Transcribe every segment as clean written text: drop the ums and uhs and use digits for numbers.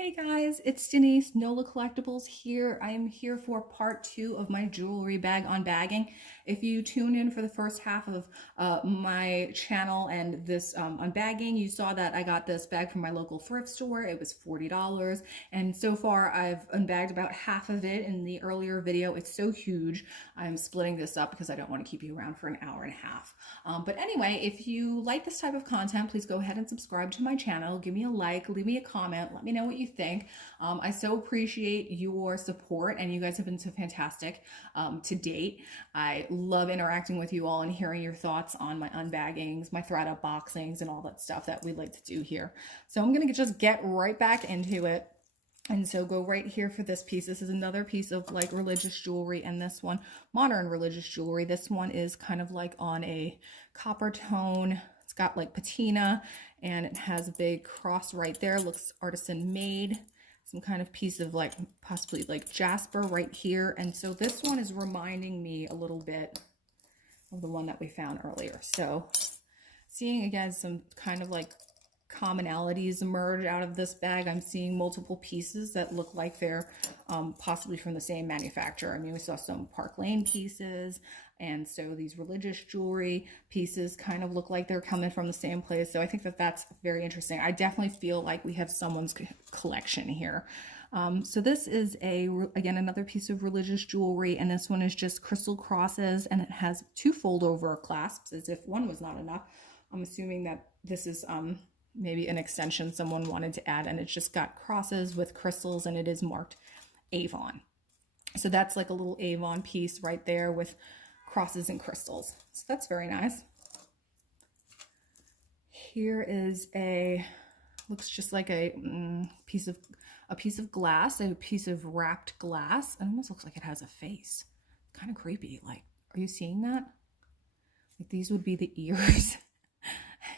Hey guys, it's Denise, NOLA Collectibles here. I am here for part 2 of my jewelry bag unbagging. If you tune in for the first half of my channel and this unbagging, you saw that I got this bag from my local thrift store. It was $40, and so far I've unbagged about half of it in the earlier video. It's so huge. I'm splitting this up because I don't want to keep you around for an hour and a half. But anyway, if you like this type of content, please go ahead and subscribe to my channel. Give me a like, leave me a comment, let me know what you think. I so appreciate your support, and you guys have been so fantastic to date. I love interacting with you all and hearing your thoughts on my unbaggings, my thread unboxings, and all that stuff that we like to do here. So I'm gonna just get right back into it. And so go right here for this piece. This is another piece of like religious jewelry, and this one modern religious jewelry. This one is kind of like on a copper tone. It's got like patina, and it has a big cross right there. Looks artisan made. Some kind of piece of like possibly like jasper right here. And so this one is reminding me a little bit of the one that we found earlier. So seeing again some kind of like commonalities emerge out of this bag. I'm seeing multiple pieces that look like they're possibly from the same manufacturer. I mean, we saw some Park Lane pieces, and so these religious jewelry pieces kind of look like they're coming from the same place. So I think that that's very interesting. I definitely feel like we have someone's collection here. So this is again, another piece of religious jewelry, and this one is just crystal crosses, and it has two fold over clasps as if one was not enough. I'm assuming that this is maybe an extension someone wanted to add, and it's just got crosses with crystals, and it is marked Avon. So that's like a little Avon piece right there with crosses and crystals. So that's very nice. Here is looks just like a piece of glass, a piece of wrapped glass. It almost looks like it has a face. Kind of creepy. Like, are you seeing that? Like, these would be the ears.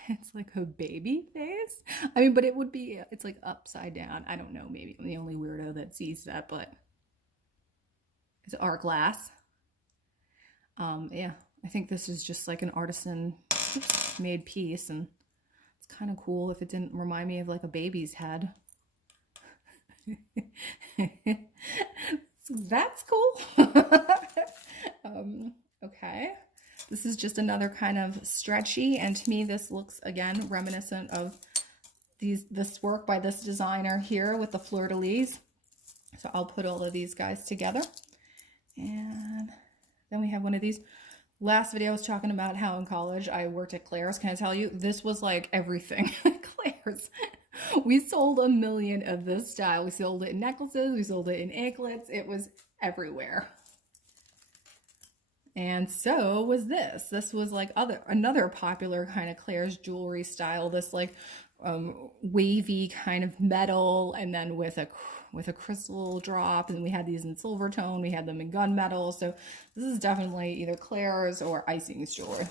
It's like a baby face. I mean, but it would be, it's like upside down. I don't know, maybe I'm the only weirdo that sees that, but it's art glass. Yeah, I think this is just like an artisan made piece, and it's kind of cool if it didn't remind me of like a baby's head. So that's cool. Okay. This is just another kind of stretchy, and to me this looks again reminiscent of this work by this designer here with the fleur-de-lis. So I'll put all of these guys together. And then we have one of these. Last video I was talking about how in college I worked at Claire's. Can I tell you, this was like everything at Claire's. We sold a million of this style. We sold it in necklaces, we sold it in anklets. It was everywhere. And so was this. This was like another popular kind of Claire's jewelry style. This like wavy kind of metal, and then with a crystal drop. And we had these in silver tone. We had them in gunmetal. So this is definitely either Claire's or Icing's jewelry.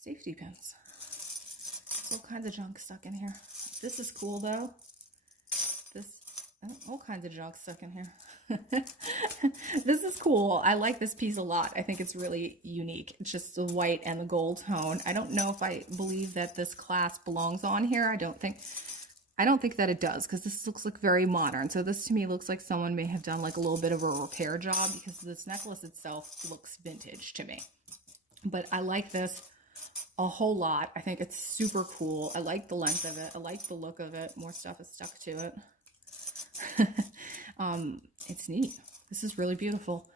Safety pins. All kinds of junk stuck in here. This is cool though. All kinds of junk stuck in here. This is cool. I like this piece a lot. I think it's really unique. It's just the white and the gold tone. I don't know if I believe that this clasp belongs on here. I don't think that it does, because this looks like very modern. So this to me looks like someone may have done like a little bit of a repair job, because this necklace itself looks vintage to me. But I like this a whole lot. I think it's super cool. I like the length of it. I like the look of it. More stuff is stuck to it. It's neat. This is really beautiful.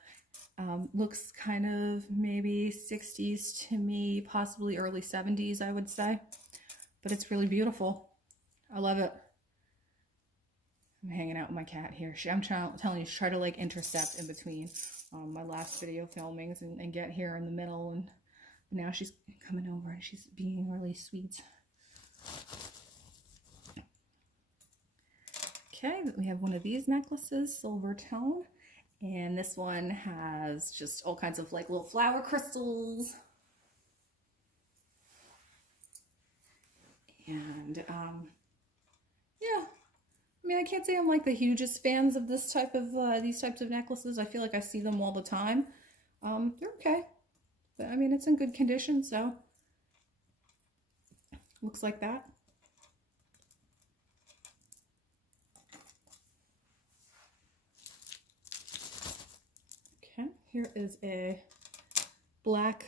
Looks kind of maybe 60s to me, possibly early 70s, I would say. But it's really beautiful. I love it. I'm hanging out with my cat here. I'm telling you, she tried to like intercept in between my last video filmings and get here in the middle, and now she's coming over and she's being really sweet. Okay, we have one of these necklaces, silver tone, and this one has just all kinds of like little flower crystals. And yeah, I mean, I can't say I'm like the hugest fans of this type of these types of necklaces. I feel like I see them all the time. They're okay, but I mean, it's in good condition, so Looks like that. Okay, here is a black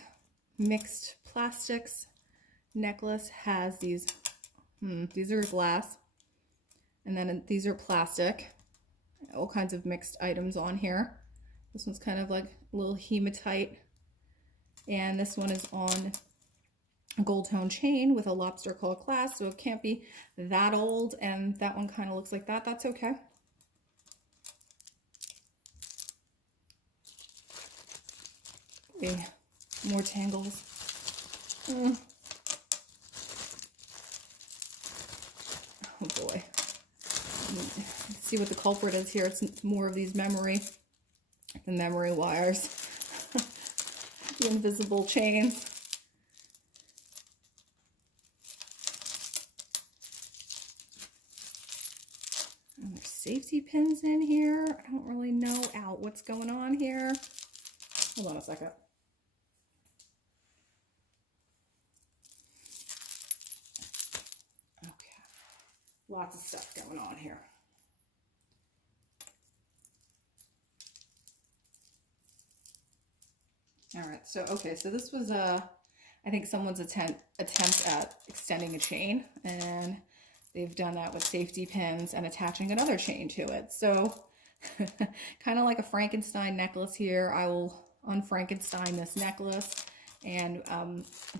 mixed plastics necklace. Has these are glass, and then these are plastic. All kinds of mixed items on here. This one's kind of like a little hematite, and this one is on a gold tone chain with a lobster claw clasp, so it can't be that old, and that one kind of looks like that. That's okay. Okay, more tangles. Oh boy. Let's see what the culprit is here. It's more of these memory wires. The invisible chains. And there's safety pins in here. I don't really know what's going on here. Hold on a second. Okay. Lots of stuff going on here. All right, so this was I think someone's attempt at extending a chain, and they've done that with safety pins and attaching another chain to it. So kind of like a Frankenstein necklace here. I will un-Frankenstein this necklace, and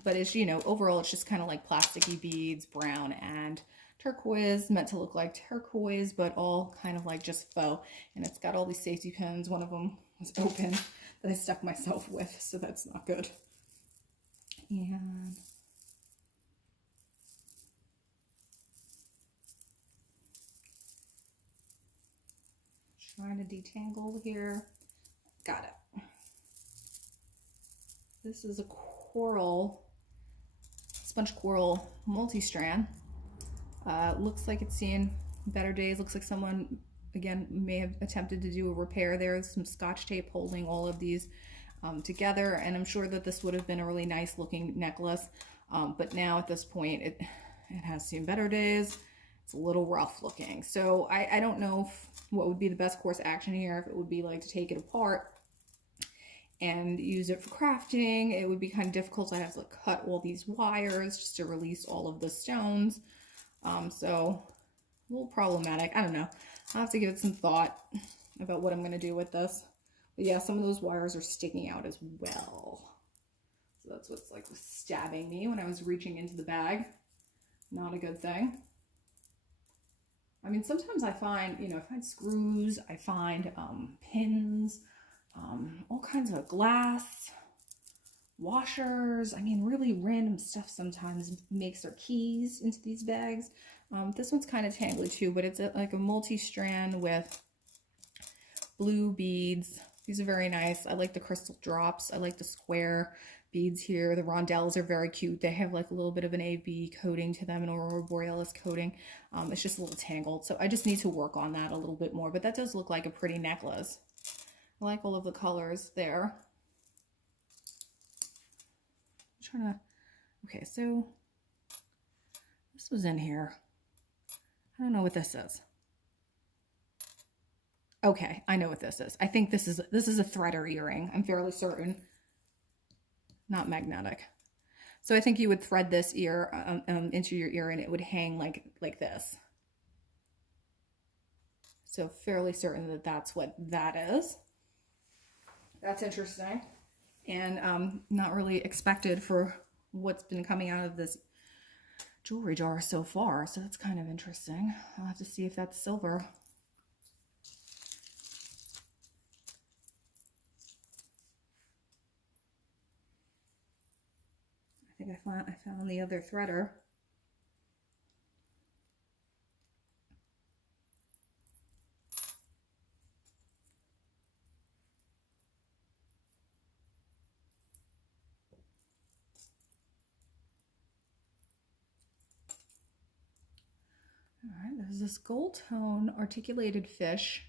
but it's, you know, overall it's just kind of like plasticky beads, brown and turquoise, meant to look like turquoise, but all kind of like just faux. And it's got all these safety pins. One of them was open that I stuck myself with, so that's not good. And trying to detangle here. Got it. This is a coral, sponge coral multi-strand. Looks like it's seen better days. Looks like someone, again, may have attempted to do a repair. There's some Scotch tape holding all of these together, and I'm sure that this would have been a really nice looking necklace, but now at this point it has seen better days. It's a little rough looking, so I don't know what would be the best course of action here. If it would be like to take it apart and use it for crafting. It would be kind of difficult. I have to cut all these wires just to release all of the stones, so a little problematic. I don't know. I'll have to give it some thought about what I'm going to do with this. But yeah, some of those wires are sticking out as well. So that's what's like stabbing me when I was reaching into the bag. Not a good thing. I mean, sometimes I find, you know, I find screws, I find pins, all kinds of glass, washers. I mean, really random stuff sometimes makes their keys into these bags. This one's kind of tangly too, but it's like a multi-strand with blue beads. These are very nice. I like the crystal drops. I like the square beads here. The rondelles are very cute. They have like a little bit of an AB coating to them, an Aurora Borealis coating. It's just a little tangled, so I just need to work on that a little bit more, but that does look like a pretty necklace. I like all of the colors there. I'm trying to, okay, so this was in here. I don't know what this is. Okay, I know what this is. I think this is a threader earring. I'm fairly certain. Not magnetic. So I think you would thread this ear into your ear, and it would hang like this. So fairly certain that that's what that is. That's interesting, and not really expected for what's been coming out of this jewelry jar so far. So that's kind of interesting. I'll have to see if that's silver. I think I found the other threader. All right, there's this gold tone articulated fish,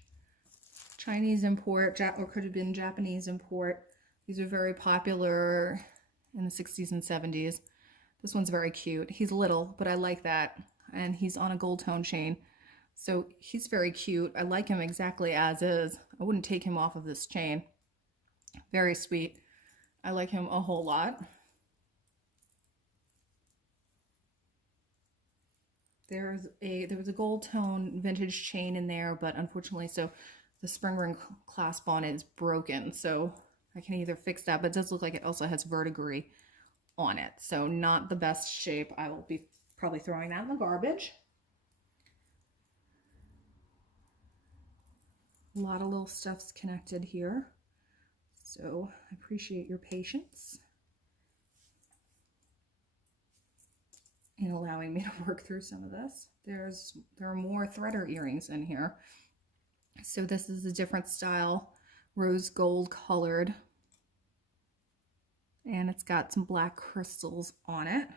Chinese import, or could have been Japanese import. These are very popular in the 60s and 70s. This one's very cute. He's little, but I like that. And he's on a gold tone chain. So he's very cute. I like him exactly as is. I wouldn't take him off of this chain. Very sweet. I like him a whole lot. There was a gold tone vintage chain in there, but unfortunately, so the spring ring clasp on it is broken. So I can either fix that, but it does look like it also has verdigris on it. So not the best shape. I will be probably throwing that in the garbage. A lot of little stuff's connected here. So I appreciate your patience in allowing me to work through some of this. There are more threader earrings in here. So this is a different style, rose gold colored. And it's got some black crystals on it.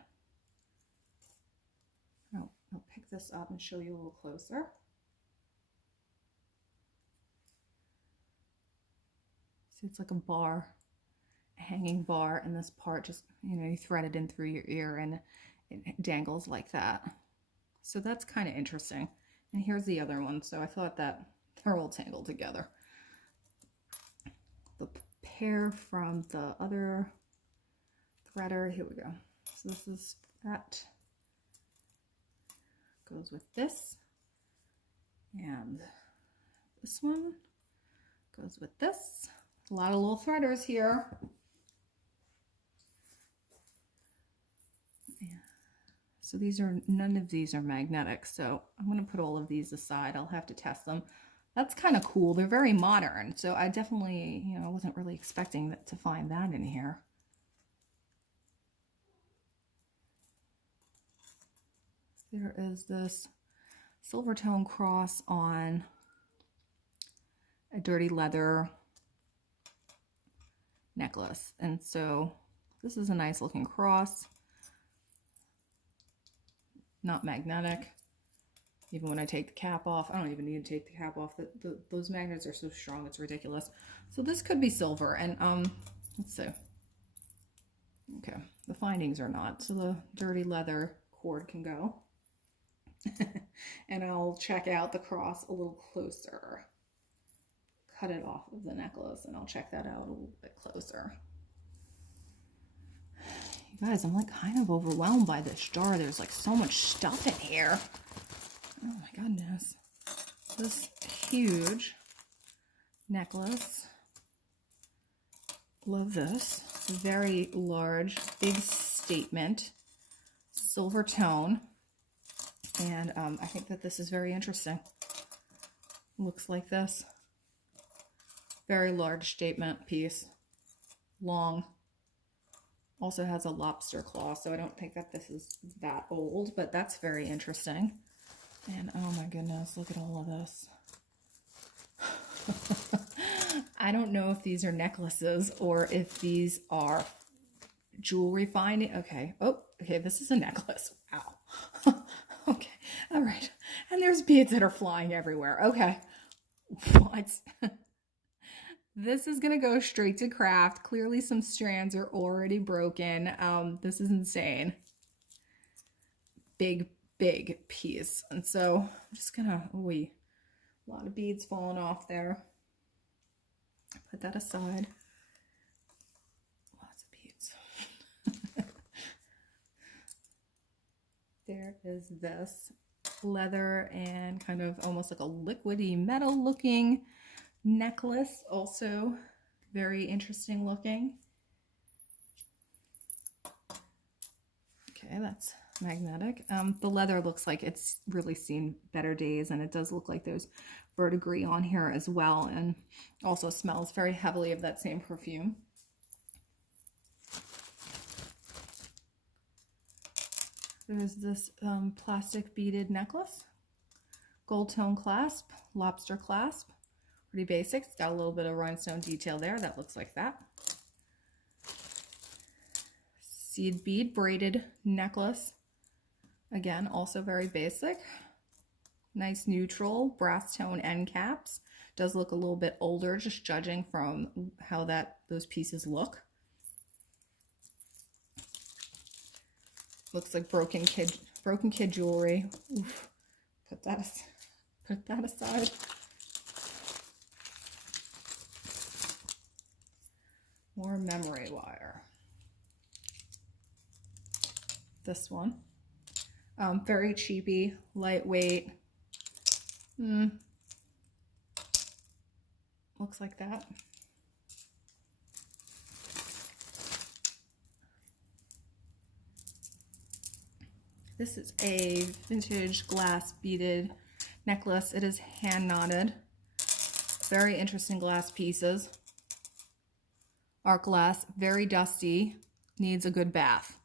I'll pick this up and show you a little closer. So it's like a bar, a hanging bar, and this part just, you thread it in through your ear and it dangles like that. So that's kind of interesting. And here's the other one. So I thought that they're all tangled together. The pair from the other threader, here we go. So this is that goes with this, and this one goes with this. A lot of little threaders here. Yeah. So none of these are magnetic, so I'm going to put all of these aside. I'll have to test them. That's kind of cool. They're very modern, so I definitely, I wasn't really expecting to find that in here. There is this silver tone cross on a dirty leather necklace. And so this is a nice looking cross. Not magnetic. Even when I take the cap off, I don't even need to take the cap off. Those magnets are so strong, it's ridiculous. So this could be silver. And let's see. Okay, the findings are not. So the dirty leather cord can go. And I'll check out the cross a little closer. Cut it off of the necklace and I'll check that out a little bit closer. You guys, I'm like kind of overwhelmed by this jar. There's like so much stuff in here. Oh my goodness. This huge necklace. Love this. Very large, big statement. Silver tone. And I think that this is very interesting. Looks like this. Very large statement piece. Long. Also has a lobster claw, so I don't think that this is that old, but that's very interesting. And oh my goodness, look at all of this. I don't know if these are necklaces or if these are jewelry finding. Okay. Oh, okay, this is a necklace. Wow. Okay. All right. And there's beads that are flying everywhere. Okay. What? This is going to go straight to craft. Clearly some strands are already broken. This is insane. Big, big piece. And so I'm just going to, a lot of beads falling off there. Put that aside. Lots of beads. There is this leather and kind of almost like a liquidy metal looking necklace, also very interesting looking. Okay, that's magnetic. The leather looks like it's really seen better days, and it does look like there's verdigris on here as well, and also smells very heavily of that same perfume. There's this plastic beaded necklace, gold tone clasp, lobster clasp, pretty basic. It's got a little bit of rhinestone detail there. That looks like that. Seed bead braided necklace. Again, also very basic. Nice neutral brass tone end caps. Does look a little bit older, just judging from how those pieces look. Looks like broken kid jewelry. Oof. Put that aside. More memory wire. This one. Very cheapy, lightweight. Looks like that. This is a vintage glass beaded necklace. It is hand knotted. Very interesting glass pieces. Art glass, very dusty, needs a good bath.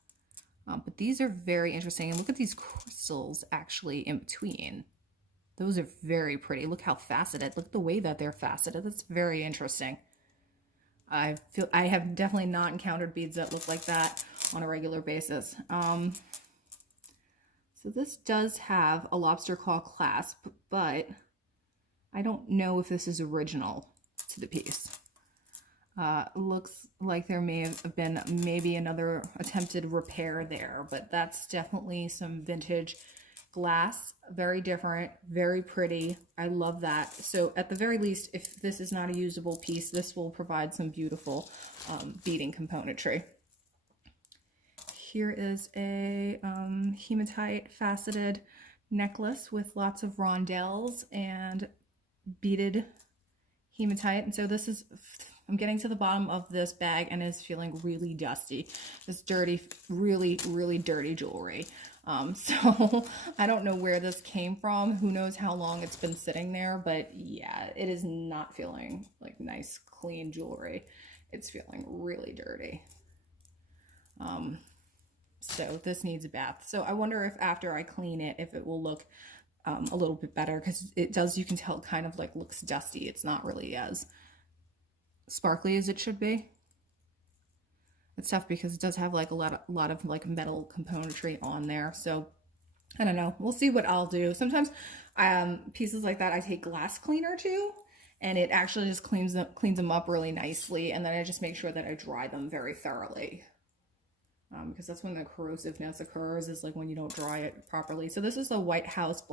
But these are very interesting. And look at these crystals actually in between. Those are very pretty. Look how faceted. Look at the way that they're faceted. That's very interesting. I have definitely not encountered beads that look like that on a regular basis. So this does have a lobster claw clasp, but I don't know if this is original to the piece. Looks like there may have been maybe another attempted repair there, but that's definitely some vintage glass. Very different, very pretty. I love that. So at the very least, if this is not a usable piece, this will provide some beautiful beading componentry. Here is a hematite faceted necklace with lots of rondelles and beaded hematite. And so this is, I'm getting to the bottom of this bag and it's feeling really dusty. This dirty, really, really dirty jewelry. So I don't know where this came from. Who knows how long it's been sitting there, but yeah, it is not feeling like nice, clean jewelry. It's feeling really dirty. So this needs a bath. So I wonder if after I clean it, if it will look a little bit better, because it does, you can tell it kind of like looks dusty. It's not really as sparkly as it should be. It's tough because it does have like a lot of like metal componentry on there. So I don't know. We'll see what I'll do. Sometimes pieces like that I take glass cleaner to, and it actually just cleans them up really nicely. And then I just make sure that I dry them very thoroughly. Because that's when the corrosiveness occurs, is like when you don't dry it properly. So this is a White House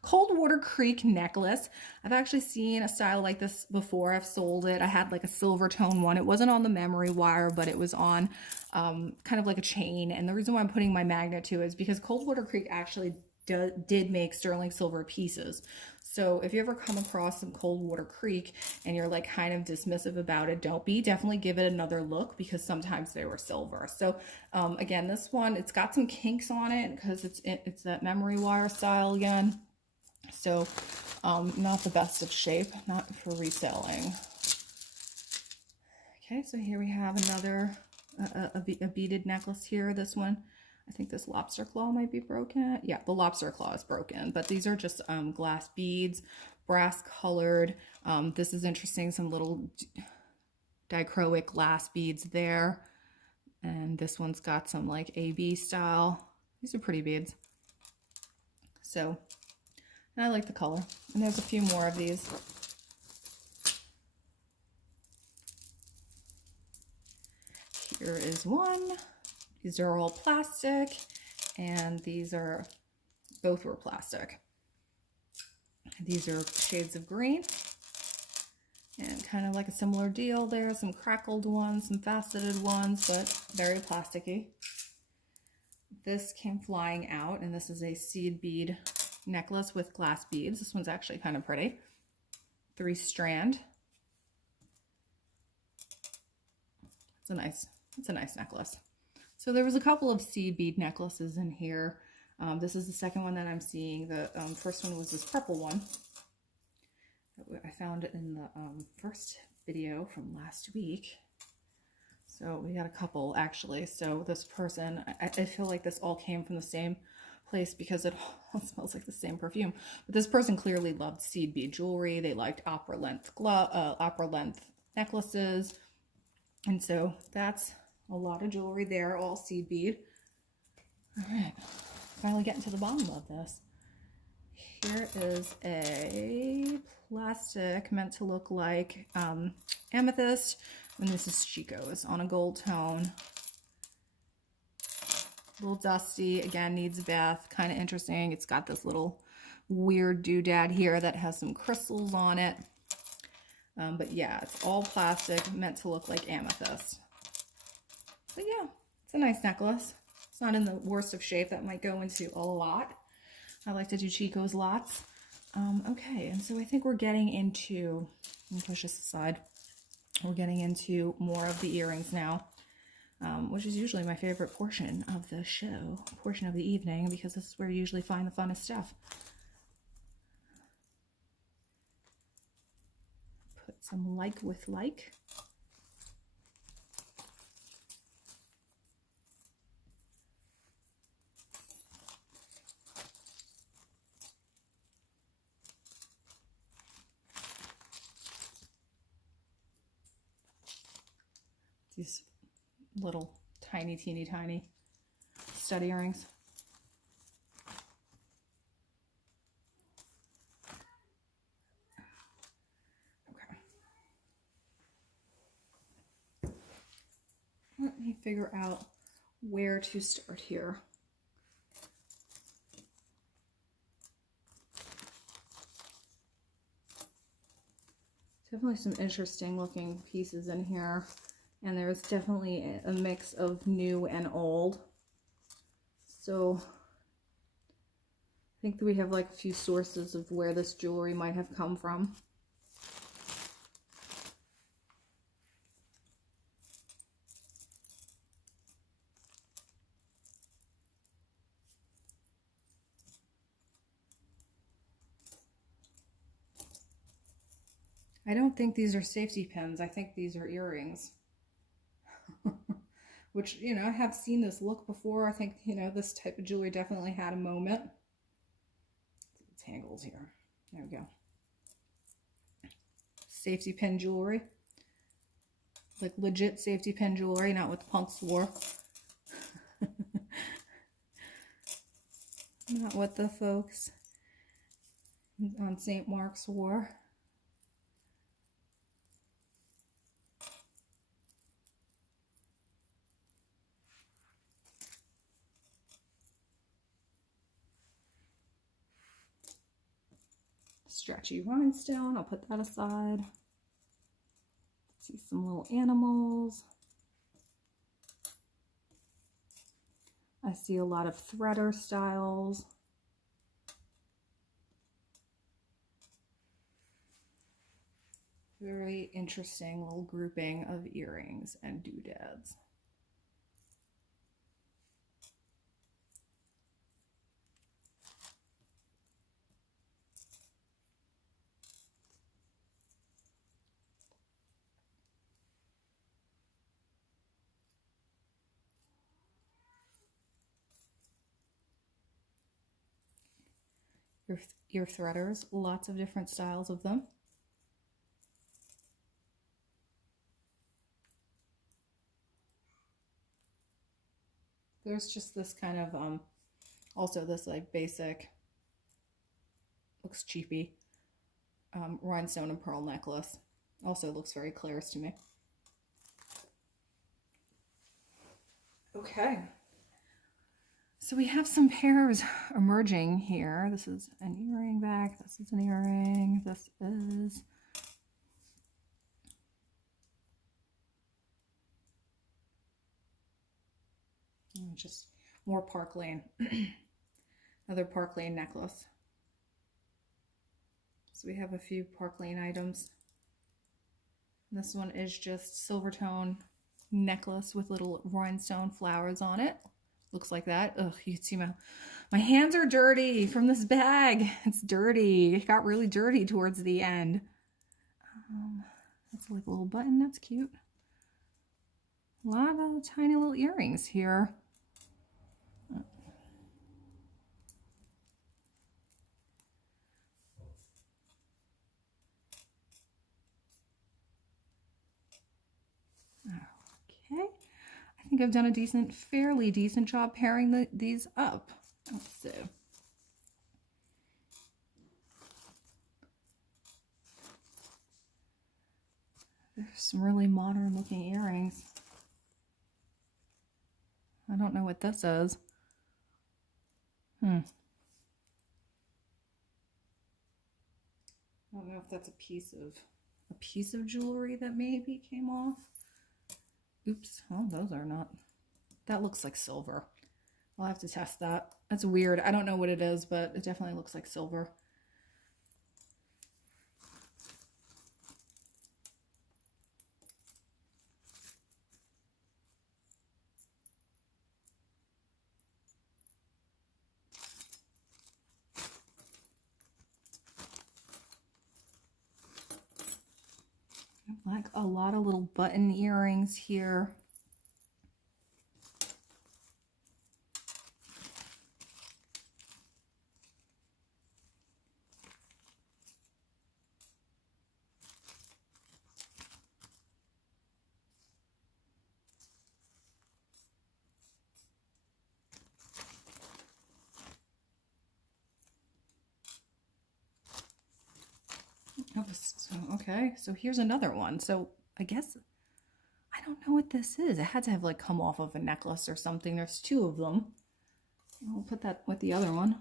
Coldwater Creek necklace. I've actually seen a style like this before. I've sold it. I had like a silver tone one. It wasn't on the memory wire, but it was on kind of like a chain. And the reason why I'm putting my magnet to it is because Coldwater Creek actually did make sterling silver pieces. So if you ever come across some Coldwater Creek and you're like kind of dismissive about it, don't be. Definitely give it another look, because sometimes they were silver. So again, this one, it's got some kinks on it because it's that memory wire style again. So not the best of shape, not for reselling. Okay, so here we have another a beaded necklace here. This one, I think this lobster claw might be broken. Yeah, the lobster claw is broken, but these are just glass beads, brass colored. This is interesting, some little dichroic glass beads there. And this one's got some like AB style. These are pretty beads. So, and I like the color. And there's a few more of these. Here is one. These are all plastic, and these are, both were plastic. These are shades of green, and kind of like a similar deal there. Some crackled ones, some faceted ones, but very plasticky. This came flying out, and this is a seed bead necklace with glass beads. This one's actually kind of pretty. 3-strand. It's a nice necklace. So there was a couple of seed bead necklaces in here. This is the second one that I'm seeing. The first one was this purple one that I found in the first video from last week. So we got a couple actually. So this person, I feel like this all came from the same place because it all smells like the same perfume. But this person clearly loved seed bead jewelry. They liked opera length necklaces. And so that's a lot of jewelry there, all seed bead. All right, finally getting to the bottom of this. Here is a plastic meant to look like amethyst, and this is Chico's on a gold tone. A little dusty. Again, needs a bath. Kind of interesting. It's got this little weird doodad here that has some crystals on it. But yeah, it's all plastic, meant to look like amethyst. But yeah, it's a nice necklace. It's not in the worst of shape. That might go into a lot. I like to do Chico's lots. Okay, and so I think we're getting into, let me push this aside. We're getting into more of the earrings now, which is usually my favorite portion of the show, portion of the evening, because this is where you usually find the funnest stuff. Put some like with like. These little tiny, teeny, tiny stud earrings. Okay. Let me figure out where to start here. Definitely some interesting looking pieces in here. And there's definitely a mix of new and old. So I think that we have like a few sources of where this jewelry might have come from. I don't think these are safety pins. I think these are earrings. Which, you know, I have seen this look before. I think, you know, this type of jewelry definitely had a moment. Tangled here. There we go. Safety pin jewelry. Like legit safety pin jewelry, not what the punks wore. Not what the folks on St. Mark's wore. Stretchy rhinestone, I'll put that aside. See some little animals. I see a lot of threader styles. Very interesting little grouping of earrings and doodads. Ear threaders, lots of different styles of them. There's just this kind of, also this like basic, looks cheapy, rhinestone and pearl necklace. Also looks very Claire's to me. Okay. So we have some pairs emerging here. This is an earring back. This is an earring. This is just more Park Lane. Another Park Lane necklace. So we have a few Park Lane items. This one is just silver tone necklace with little rhinestone flowers on it. Looks like that. Ugh, you can see my hands are dirty from this bag. It's dirty. It got really dirty towards the end. That's like a little button. That's cute. A lot of tiny little earrings here. Okay. I think I've done a fairly decent job pairing these up. Let's see. There's some really modern looking earrings. I don't know what this is. I don't know if that's a piece of jewelry that maybe came off. Oops. Oh, those are not. That looks like silver. I'll have to test that. That's weird. I don't know what it is, but it definitely looks like silver. Like a lot of little button earrings here. Okay, so here's another one. So I guess, I don't know what this is. It had to have like come off of a necklace or something. There's two of them. I'll put that with the other one.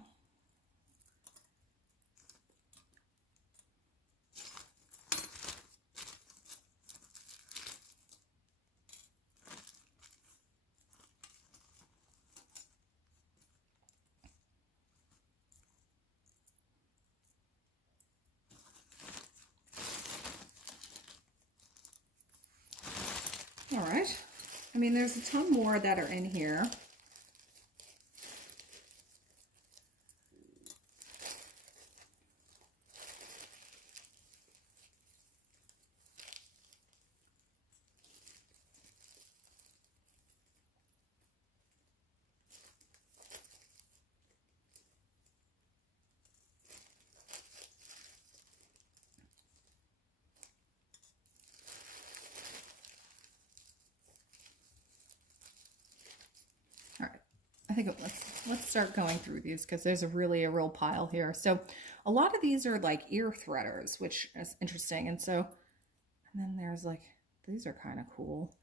All right. I mean, there's a ton more that are in here. I think let's start going through these because there's a real pile here. So a lot of these are like ear threaders, which is interesting. And then there's like, these are kind of cool.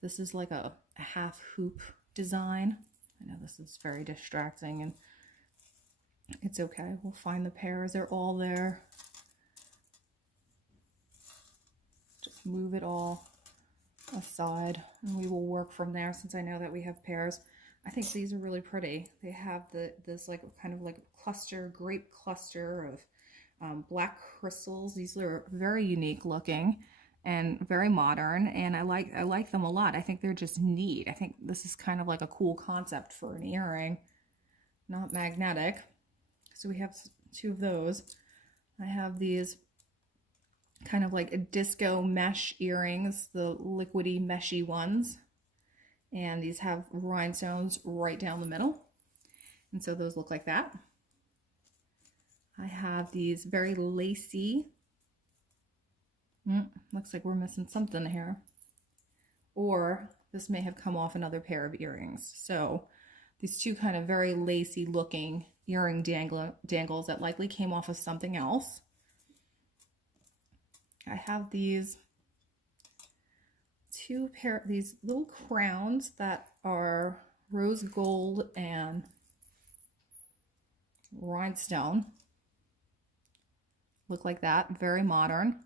This is like a half hoop design. I know this is very distracting and it's okay. We'll find the pairs. They're all there. Just move it all aside and we will work from there since I know that we have pairs. I think these are really pretty. They have this like kind of like grape cluster of black crystals. These are very unique looking and very modern, and I like them a lot. I think they're just neat. I think this is kind of like a cool concept for an earring, not magnetic. So we have two of those. I have these kind of like a disco mesh earrings, the liquidy meshy ones. And these have rhinestones right down the middle. And so those look like that. I have these very lacy. Looks like we're missing something here. Or this may have come off another pair of earrings. So these two kind of very lacy looking earring dangles that likely came off of something else. I have these these little crowns that are rose gold and rhinestone. Look like that, very modern.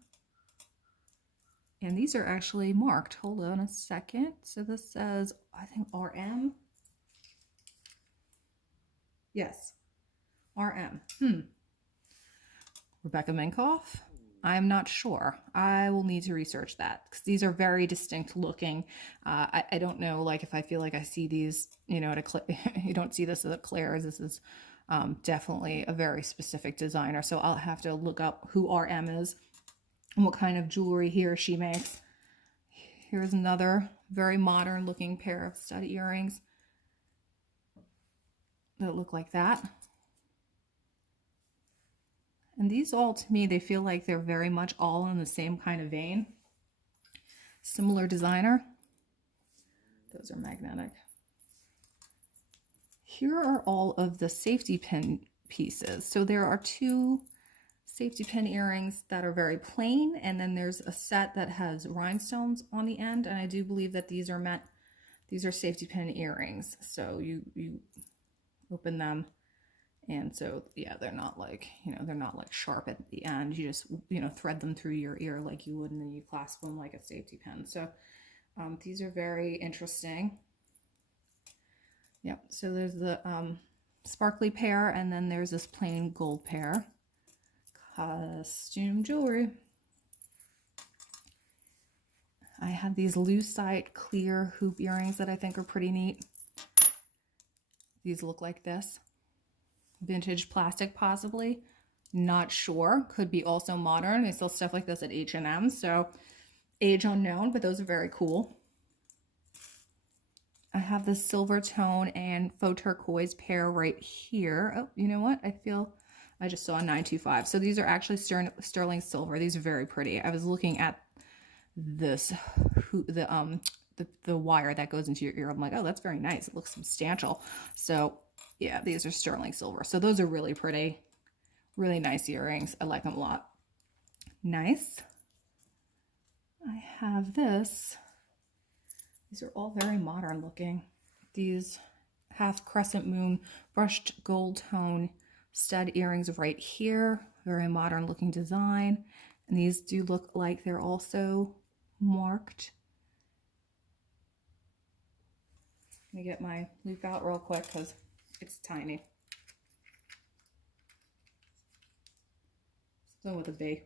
And these are actually marked. Hold on a second. So this says, I think RM. Yes, RM. Rebecca Minkoff. I'm not sure. I will need to research that because these are very distinct looking. I don't know, like if I feel like I see these, you know, you don't see this at Claire's. This is definitely a very specific designer. So I'll have to look up who RM is and what kind of jewelry he or she makes. Here's another very modern looking pair of stud earrings that look like that. And these all, to me, they feel like they're very much all in the same kind of vein. Similar designer. Those are magnetic. Here are all of the safety pin pieces. So there are two safety pin earrings that are very plain, and then there's a set that has rhinestones on the end, and I do believe that these are safety pin earrings. So you open them And so, yeah, they're not like, they're not like sharp at the end. You just, thread them through your ear like you would, and then you clasp them like a safety pin. So these are very interesting. Yep, so there's the sparkly pair, and then there's this plain gold pair. Costume jewelry. I have these lucite clear hoop earrings that I think are pretty neat. These look like this. Vintage plastic possibly. Not sure. Could be also modern. They sell stuff like this at H&M, so age unknown, but those are very cool. I have this silver tone and faux turquoise pair right here. Oh, you know what? I just saw a 925. So these are actually sterling silver. These are very pretty. I was looking at this, the wire that goes into your ear. I'm like, oh, that's very nice. It looks substantial. So yeah, these are sterling silver. So those are really pretty, really nice earrings. I like them a lot. Nice. I have this. These are all very modern looking. These half crescent moon brushed gold tone stud earrings right here. Very modern looking design. And these do look like they're also marked. Let me get my loop out real quick because it's tiny. So with a B.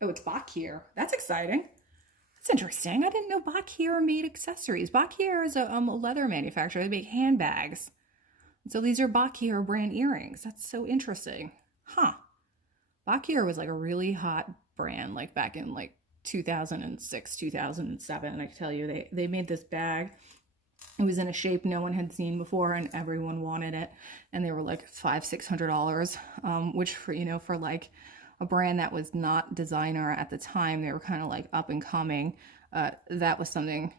Oh, it's Bakir. That's exciting. That's interesting. I didn't know Bakir made accessories. Bakir is a leather manufacturer. They make handbags. So these are Bakir brand earrings. That's so interesting. Huh. Bakir was like a really hot brand like back in like 2006, 2007. And I can tell you, they made this bag. It was in a shape no one had seen before, and everyone wanted it. And they were like $500-$600, which for like a brand that was not designer at the time, they were kind of like up and coming. That was something.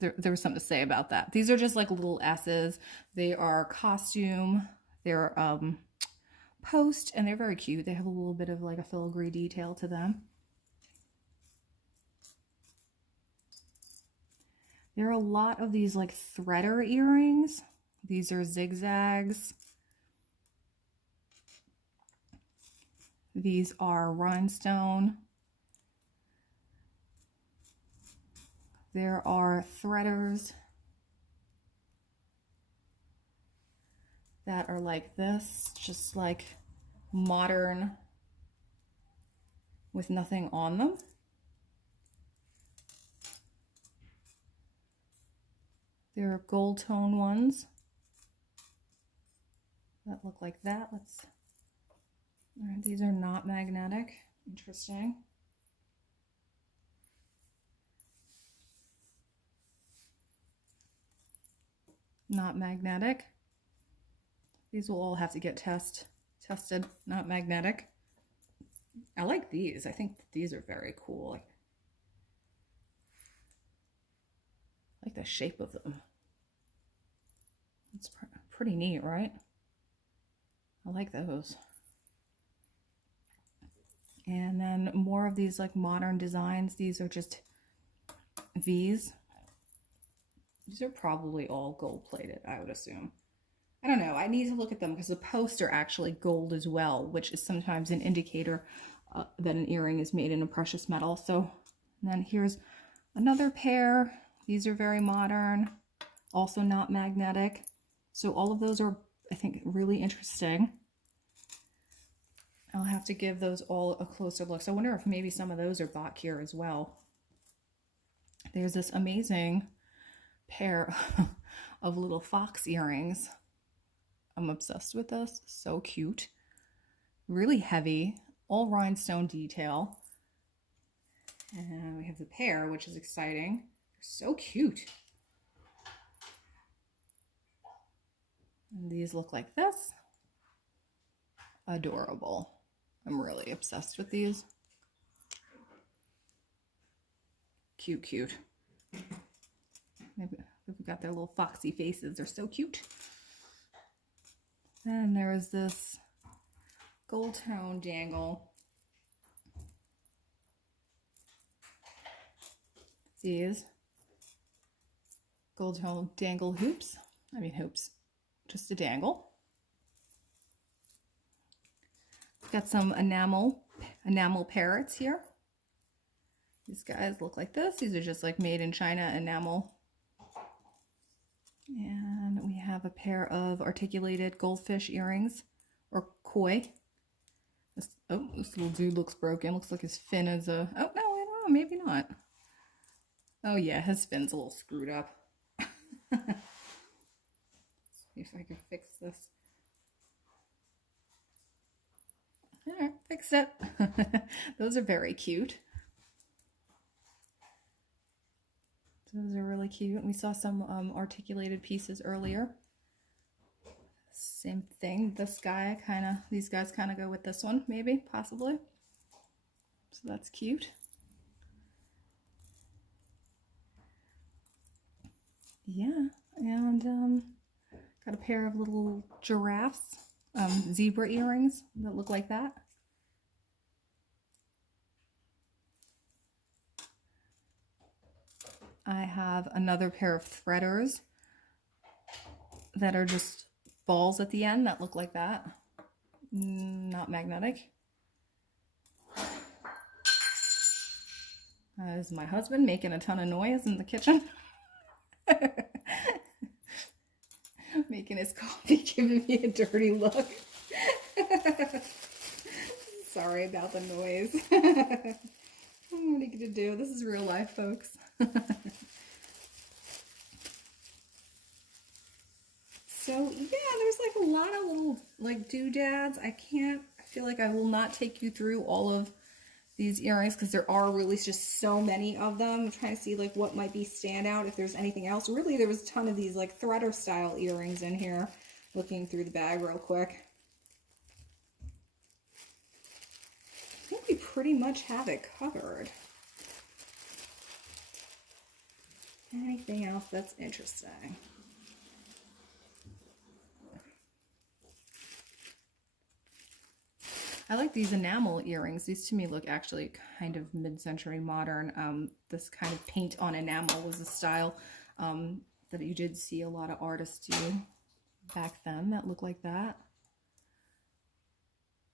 There was something to say about that. These are just like little S's. They are costume. They're post, and they're very cute. They have a little bit of like a filigree detail to them. There are a lot of these like threader earrings. These are zigzags. These are rhinestone. There are threaders that are like this, just like modern with nothing on them. There are gold tone ones that look like that. All right, these are not magnetic. Interesting. Not magnetic. These will all have to get tested. Not magnetic. I like these. I think these are very cool. I like the shape of them. It's pretty neat, right? I like those. And then more of these like modern designs. These are just V's. These are probably all gold plated, I would assume. I don't know. I need to look at them because the posts are actually gold as well, which is sometimes an indicator that an earring is made in a precious metal. So then here's another pair. These are very modern, also not magnetic. So all of those are, I think, really interesting. I'll have to give those all a closer look. So I wonder if maybe some of those are bought here as well. There's this amazing pair of little fox earrings. I'm obsessed with this. So cute. Really heavy. All rhinestone detail. And we have the pair, which is exciting. They're so cute. And these look like this. Adorable. I'm really obsessed with these. Cute, cute. Maybe they've got their little foxy faces. They're so cute. Then there's this gold tone dangle. These gold tone dangle hoops. Hoops. just a dangle. Got some enamel parrots here. These guys look like this. These are just like made in China enamel. And we have a pair of articulated goldfish earrings, or koi. This little dude looks broken. Looks like his fin is a, oh no, I don't know, maybe not. Oh yeah, his fin's a little screwed up. Let's see if I can fix this. There, fixed it. Those are very cute. Those are really cute. We saw some articulated pieces earlier. Same thing. These guys kind of go with this one, maybe, possibly. So that's cute. Yeah, and got a pair of little giraffes, zebra earrings that look like that. I have another pair of threaders that are just balls at the end that look like that. Not magnetic. That is my husband making a ton of noise in the kitchen. Making his coffee, giving me a dirty look. Sorry about the noise. What are you gonna do? This is real life, folks. So yeah, there's like a lot of little like doodads. I feel like I will not take you through all of these earrings because there are really just so many of them. I'm trying to see like what might be standout, if there's anything else. Really, there was a ton of these like threader style earrings in here. Looking through the bag real quick. I think we pretty much have it covered. Anything else that's interesting? I like these enamel earrings. These to me look actually kind of mid-century modern. This kind of paint on enamel was a style that you did see a lot of artists do back then that look like that.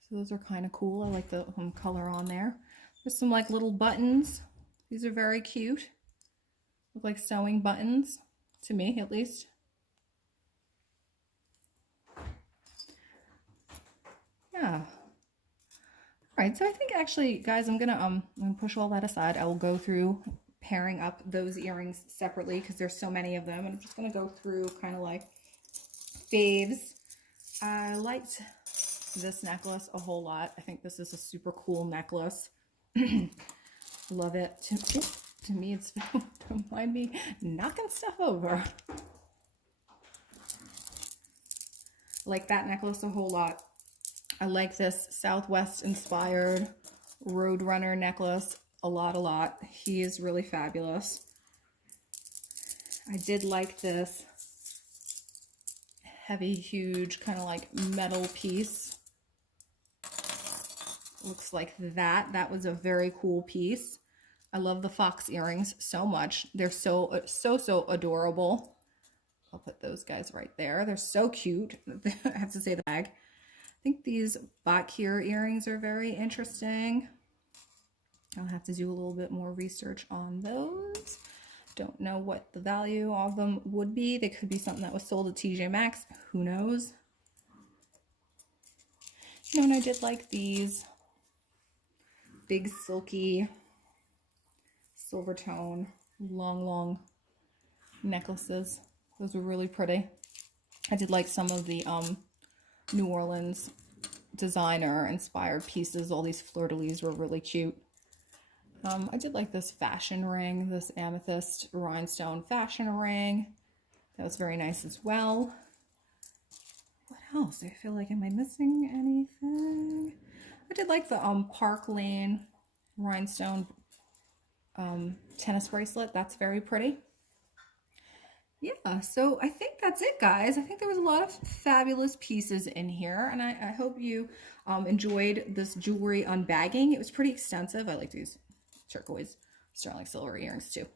So those are kind of cool. I like the color on there. There's some like little buttons. These are very cute. Look like sewing buttons, to me at least. Yeah. All right, so I think actually, guys, I'm gonna push all that aside. I will go through pairing up those earrings separately because there's so many of them, and I'm just gonna go through kind of like faves. I liked this necklace a whole lot. I think this is a super cool necklace. Love it. To me, it's don't mind me knocking stuff over. Like that necklace a whole lot. I like this Southwest inspired Roadrunner necklace a lot. He is really fabulous. I did like this heavy, huge, kind of like metal piece. Looks like that. That was a very cool piece. I love the fox earrings so much. They're so adorable. I'll put those guys right there. They're so cute. I have to say the bag. I think these Bakir earrings are very interesting. I'll have to do a little bit more research on those. Don't know what the value of them would be. They could be something that was sold at TJ Maxx. Who knows? You know, and I did like these big silky silver tone long necklaces. Those were really pretty. I did like some of the New Orleans designer inspired pieces. All these fleur-de-lis were really cute. I did like this fashion ring, this amethyst rhinestone fashion ring. That was very nice as well. What else? I feel like, am I missing anything? I did like the Park Lane rhinestone tennis bracelet. That's very pretty. Yeah, so I think that's it, guys. I think there was a lot of fabulous pieces in here, and I hope you enjoyed this jewelry unbagging. It was pretty extensive. I like these turquoise sterling silver earrings too.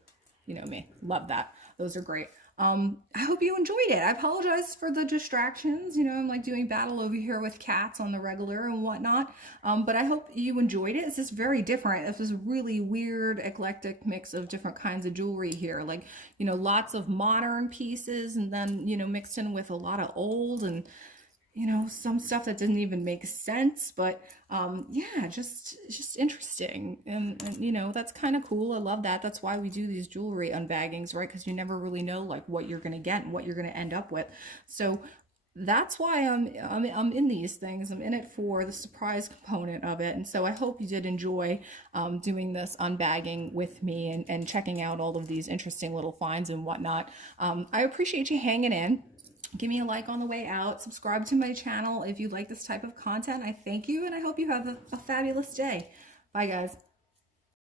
You know me, love that. Those are great. I hope you enjoyed it. I apologize for the distractions. You know, I'm like doing battle over here with cats on the regular and whatnot. But I hope you enjoyed it. It's just very different. It's this really weird, eclectic mix of different kinds of jewelry here. Like, you know, lots of modern pieces and then, you know, mixed in with a lot of old and you know, some stuff that didn't even make sense, but yeah, just interesting. And you know, that's kind of cool. I love that. That's why we do these jewelry unbaggings, right? Because you never really know like what you're gonna get and what you're gonna end up with. So that's why I'm in these things. I'm in it for the surprise component of it. And so I hope you did enjoy doing this unbagging with me and checking out all of these interesting little finds and whatnot. I appreciate you hanging in. Give me a like on the way out. Subscribe to my channel if you like this type of content. I thank you and I hope you have a fabulous day. Bye, guys.